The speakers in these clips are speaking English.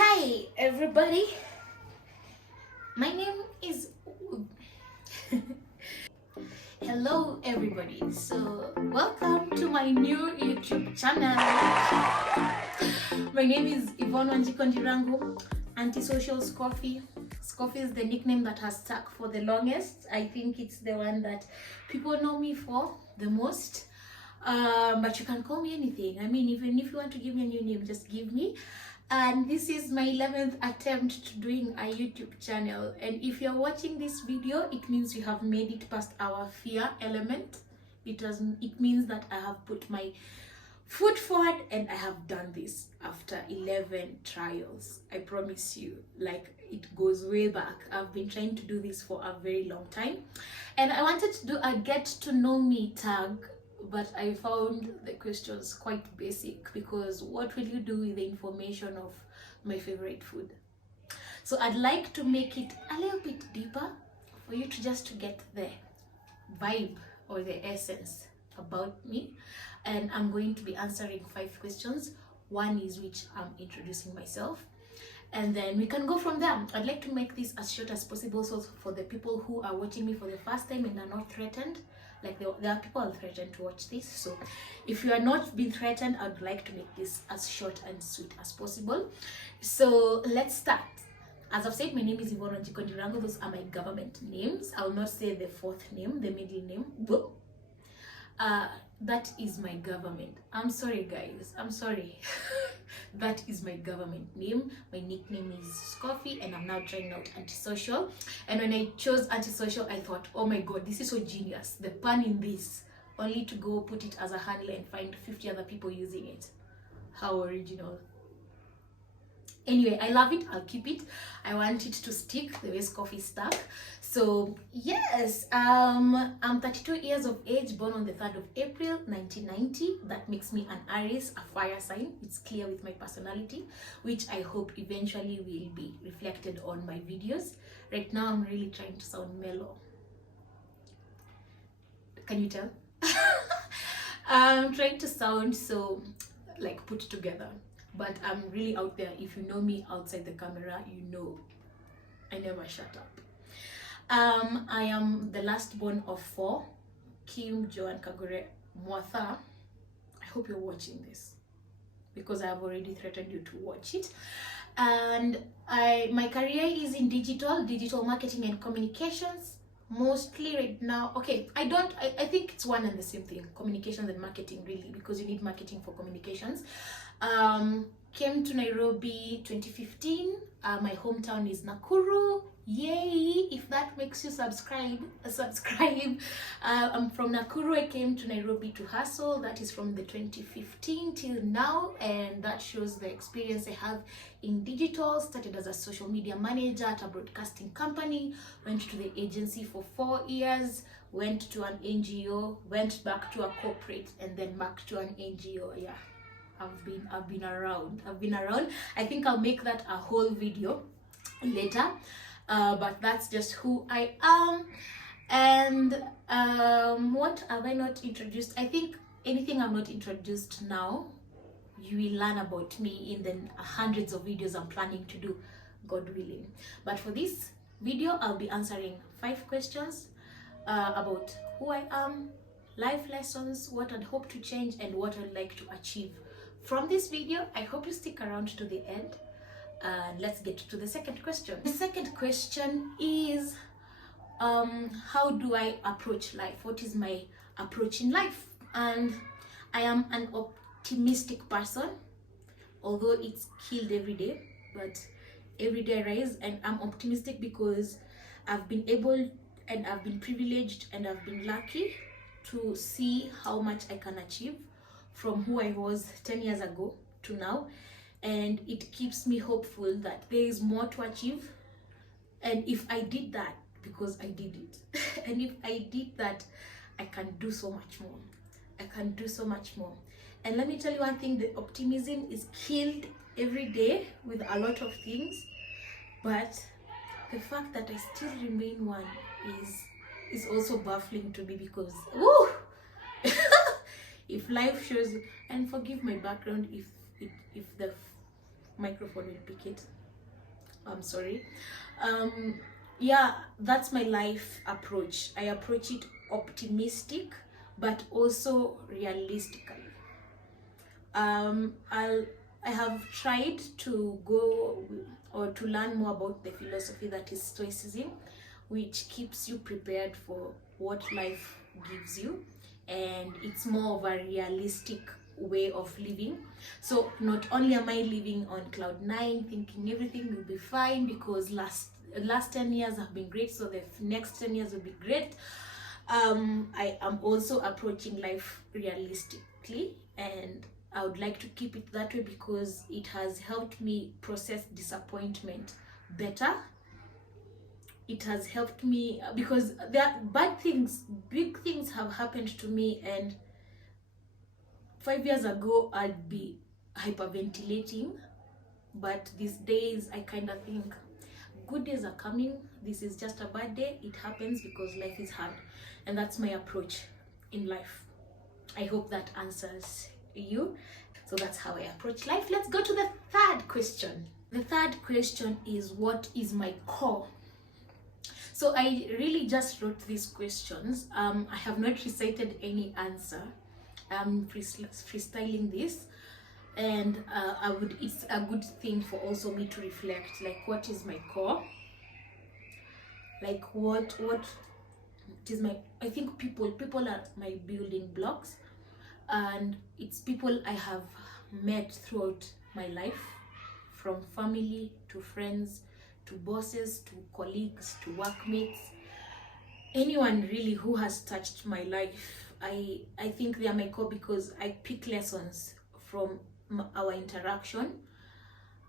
Hi everybody, my name is hello everybody, so welcome to my new YouTube channel. My name is Auntyy Social's Coffee. Coffee is the nickname that has stuck for the longest. I think it's the one that people know me for the most. But you can call me anything. I mean, even if you want to give me a new name, just give me. And this is my 11th attempt to doing a YouTube channel, and if you're watching this video, it means you have made it past our fear element. It means that I have put my foot forward and I have done this after 11 trials. I promise you, like, it goes way back. I've been trying to do this for a very long time, and I wanted to do a get to know me tag, but I found the questions quite basic, because what will you do with the information of my favorite food? So I'd like to make it a little bit deeper for you to just to get the vibe or the essence about me. And I'm going to be answering 5 questions. One is which I'm introducing myself, and then we can go from there. I'd like to make this as short as possible, so for the people who are watching me for the first time and are not threatened, like there are people threatened to watch this, so if you are not being threatened, I'd like to make this as short and sweet as possible. So let's start. As I've said, my name is Auntyy. Those are my government names. I will not say the 4th name, the middle name. That is my government. I'm sorry guys, I'm sorry. That is my government name. My nickname is Coffee, and I'm now trying out Auntyy Social. And when I chose Auntyy Social, I thought, oh my god, this is so genius, the pun in this, only to go put it as a handle and find 50 other people using it. How original. Anyway, I love it. I'll keep it. I want it to stick the way Coffee stuck. So yes, I'm 32 years of age, born on the 3rd of April 1990. That makes me an Aries, a fire sign. It's clear with my personality, which I hope eventually will be reflected on my videos. Right now I'm really trying to sound mellow. Can you tell? I'm trying to sound so like put together, but I'm really out there. If you know me outside the camera, you know I never shut up. I am the last born of 4, Kim, Joan, Kagure, Mwatha. I hope you're watching this, because I have already threatened you to watch it. And my career is in digital marketing and communications, mostly right now. Okay, I think it's one and the same thing, communications and marketing, really, because you need marketing for communications. Came to Nairobi 2015. My hometown is Nakuru. Yay! If that makes you subscribe. I'm from Nakuru. I came to Nairobi to hustle. That is from the 2015 till now, and that shows the experience I have in digital. Started as a social media manager at a broadcasting company, went to the agency for 4 years, went to an NGO, went back to a corporate, and then back to an NGO. Yeah, I've been around. I think I'll make that a whole video later, but that's just who I am. And what have I not introduced? I think anything I'm not introduced now, you will learn about me in the hundreds of videos I'm planning to do, God willing. But for this video, I'll be answering 5 questions about who I am, life lessons, what I'd hope to change, and what I'd like to achieve from this video. I hope you stick around to the end. Let's get to the second question. The second question is, how do I approach life? What is my approach in life? And I am an optimistic person, although it's killed every day, but every day I rise, and I'm optimistic because I've been able and I've been privileged and I've been lucky to see how much I can achieve from who I was 10 years ago to now. And it keeps me hopeful that there is more to achieve. And if I did that, because I did it, and if I did that, I can do so much more. I can do so much more. And let me tell you one thing, the optimism is killed every day with a lot of things, but the fact that I still remain one is also baffling to me, because woo, if life shows you, and forgive my background if the microphone will pick it. I'm sorry. Yeah, that's my life approach. I approach it optimistic but also realistically. I have tried to go or to learn more about the philosophy that is stoicism, which keeps you prepared for what life gives you, and it's more of a realistic way of living. So not only am I living on cloud nine thinking everything will be fine because last 10 years have been great, so the next 10 years will be great. I am also approaching life realistically, and I would like to keep it that way because it has helped me process disappointment better. It has helped me because there are big things have happened to me, and 5 years ago I'd be hyperventilating, but these days I kind of think good days are coming. This is just a bad day. It happens because life is hard, and that's my approach in life. I hope that answers you. So that's how I approach life. Let's go to the third question. The third question is, what is my core? So I really just wrote these questions. I have not recited any answer. I'm freestyling this, and it's a good thing for also me to reflect, like, what is my core? Like what is my, I think people are my building blocks, and it's people I have met throughout my life, from family to friends to bosses to colleagues to workmates, anyone really who has touched my life. I think they are my core because I pick lessons from our interaction,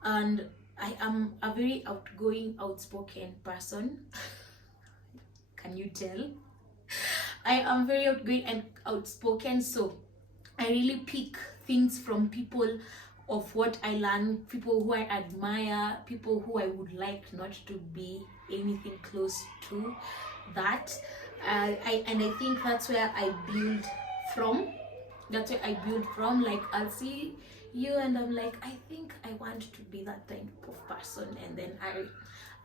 and I am a very outgoing, outspoken person. Can you tell? I am very outgoing and outspoken, so I really pick things from people of what I learn, people who I admire, people who I would like not to be anything close to that. And I think that's where I build from. That's where I build from. Like, I'll see you and I'm like, I think I want to be that type of person, and then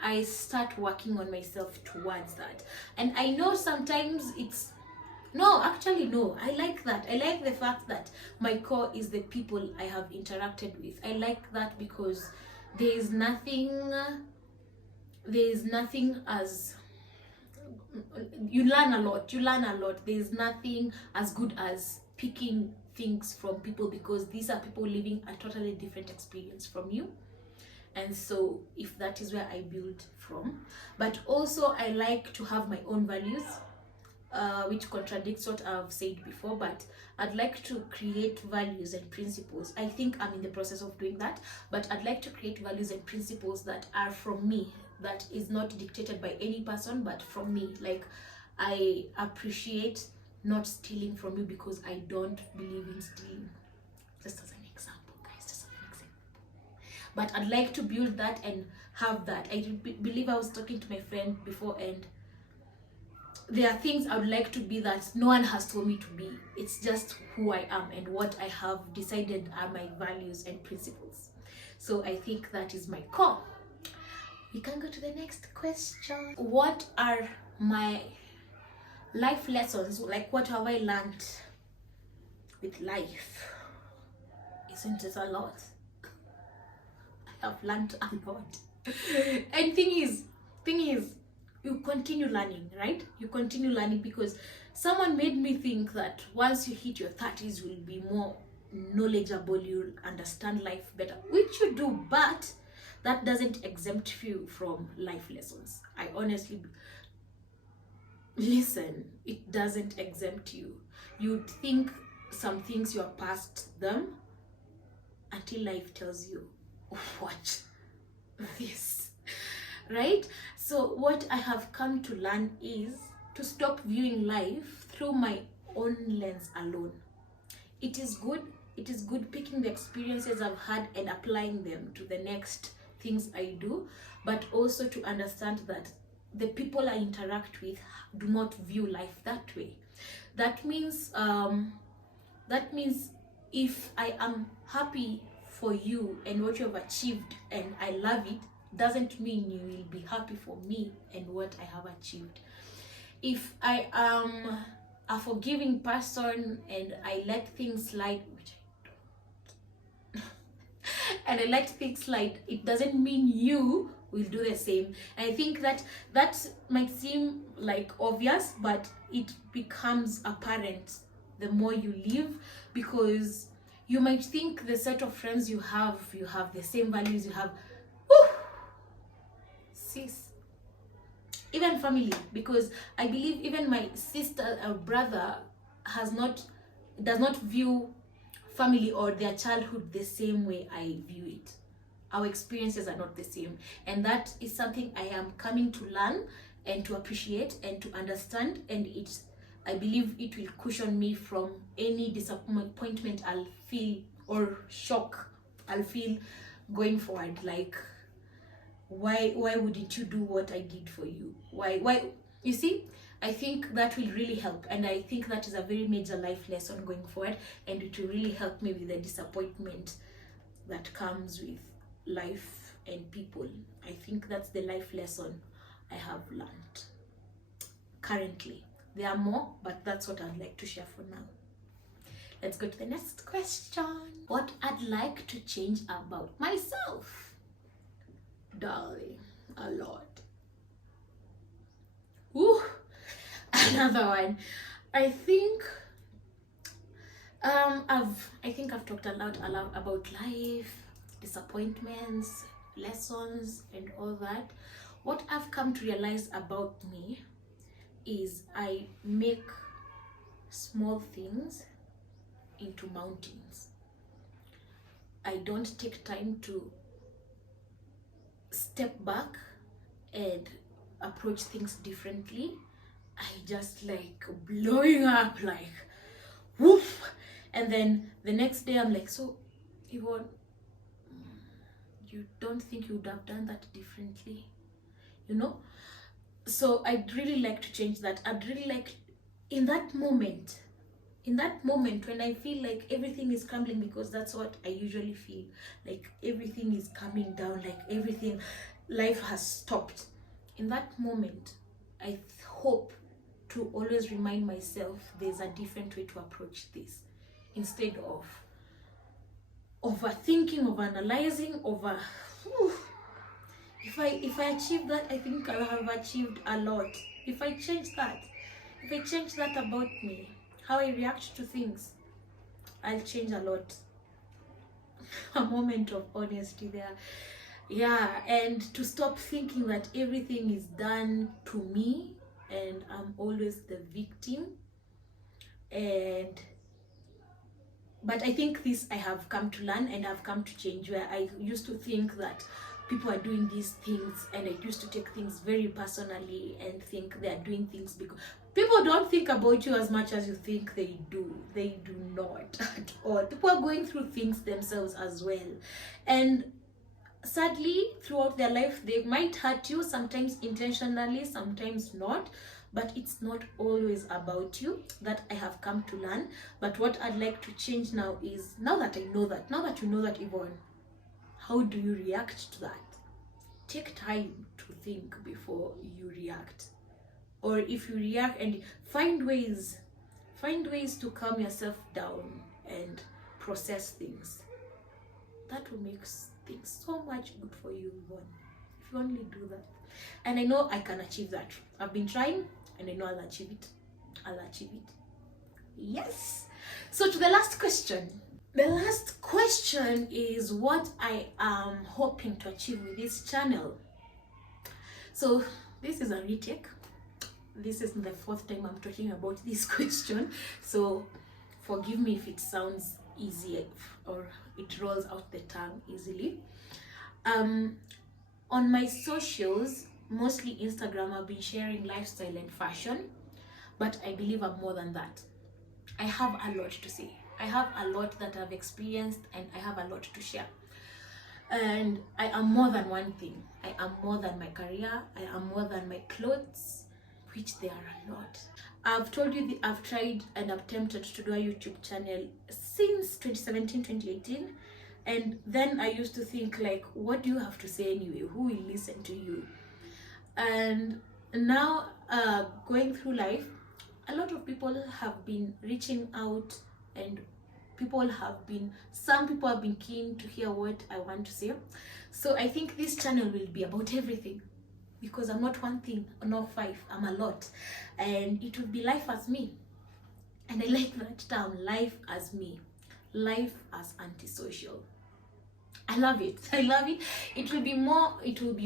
I start working on myself towards that. And I know sometimes it's no, actually no, I like that. I like the fact that my core is the people I have interacted with. I like that because there is nothing as, you learn a lot. There is nothing as good as picking things from people, because these are people living a totally different experience from you. And so if that is where I build from. But also I like to have my own values, which contradicts what I've said before, but I'd like to create values and principles. I think I'm in the process of doing that, but I'd like to create values and principles that are from me, that is not dictated by any person, but from me. Like, I appreciate not stealing from you because I don't believe in stealing. Just as an example, guys, just as an example. But I'd like to build that and have that. I believe I was talking to my friend before, and there are things I would like to be that no one has told me to be. It's just who I am, and what I have decided are my values and principles. So I think that is my core. We can go to the next question. What are my life lessons? Like, what have I learned with life? Isn't it a lot? I have learned a lot. And thing is, you continue learning, right? You continue learning, because someone made me think that once you hit your 30s, you will be more knowledgeable, you'll understand life better, which you do, but that doesn't exempt you from life lessons. I honestly, listen, it doesn't exempt you. You'd think some things you're past them until life tells you, watch this, right? So what I have come to learn is to stop viewing life through my own lens alone. It is good picking the experiences I've had and applying them to the next things I do, but also to understand that the people I interact with do not view life that way. That means if I am happy for you and what you have achieved and I love it, doesn't mean you will be happy for me and what I have achieved. If I am a forgiving person and I let things slide, which I don't, and I let things slide, it doesn't mean you will do the same. And I think that might seem like obvious, but it becomes apparent the more you live, because you might think the set of friends you have the same values, you have, whew, sis, even family, because I believe even my sister or brother does not view family or their childhood the same way I view it. Our experiences are not the same, and that is something I am coming to learn and to appreciate and to understand, and I believe it will cushion me from any disappointment I'll feel or shock I'll feel going forward. Like, why wouldn't you do what I did for you? Why? You see, I think that will really help, and I think that is a very major life lesson going forward, and it will really help me with the disappointment that comes with life and people. I think that's the life lesson I have learned currently. There are more, but that's what I'd like to share for now. Let's go to the next question. What I'd like to change about myself? Darling, a lot. Ooh, another one. I think I've talked a lot about life, disappointments, lessons, and all that. What I've come to realize about me is I make small things into mountains. I don't take time to step back and approach things differently. I just like blowing up, like woof, and then the next day I'm like, so Yvonne, you don't think you would have done that differently, you know? So I'd really like to change that. I'd really like, in that moment when I feel like everything is crumbling, because that's what I usually feel, like everything is coming down, like everything, life has stopped. In that moment, I hope to always remind myself there's a different way to approach this, instead of overthinking, overanalyzing, if I achieve that, I think I'll have achieved a lot. If I change that about me, how I react to things, I'll change a lot. A moment of honesty there. Yeah, and to stop thinking that everything is done to me and I'm always the victim. But I think this I have come to learn and I've come to change, where I used to think that people are doing these things, and I used to take things very personally and think they are doing things because people don't think about you as much as you think they do. They do not at all. People are going through things themselves as well, and sadly throughout their life they might hurt you, sometimes intentionally, sometimes not, but it's not always about you. That I have come to learn. But what I'd like to change now is, now that you know that, Yvonne, how do you react to that? Take time to think before you react. Or if you react, and find ways to calm yourself down and process things. That will make things so much good for you, Yvonne, if you only do that. And I know I can achieve that. I've been trying, and I know I'll achieve it. Yes. So to the last question. The last question is what I am hoping to achieve with this channel. So this is a retake. This is the 4th time I'm talking about this question, so forgive me if it sounds easy or it rolls out the tongue easily. On my socials, mostly Instagram, I've been sharing lifestyle and fashion, but I believe I'm more than that. I have a lot to say. I have a lot that I've experienced, and I have a lot to share. And I am more than one thing. I am more than my career. I am more than my clothes, which there are a lot. I've told you that I've tried and attempted to do a YouTube channel since 2017, 2018. And then I used to think like, what do you have to say anyway? Who will listen to you? And now going through life, a lot of people have been reaching out, and some people have been keen to hear what I want to say. So I think this channel will be about everything, because I'm not one thing, not five, I'm a lot. And it will be life as me. And I like that term, life as me, life as Auntyy Social. I love it. I love it. It will be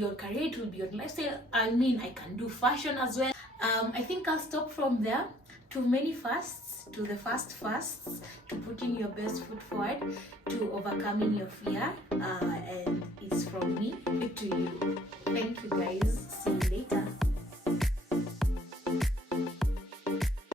on career, it will be on lifestyle. I mean, I can do fashion as well. I think I'll stop from there. To many fasts, to the fasts, to putting your best foot forward, to overcoming your fear. And it's from me to you. Thank you guys. See you.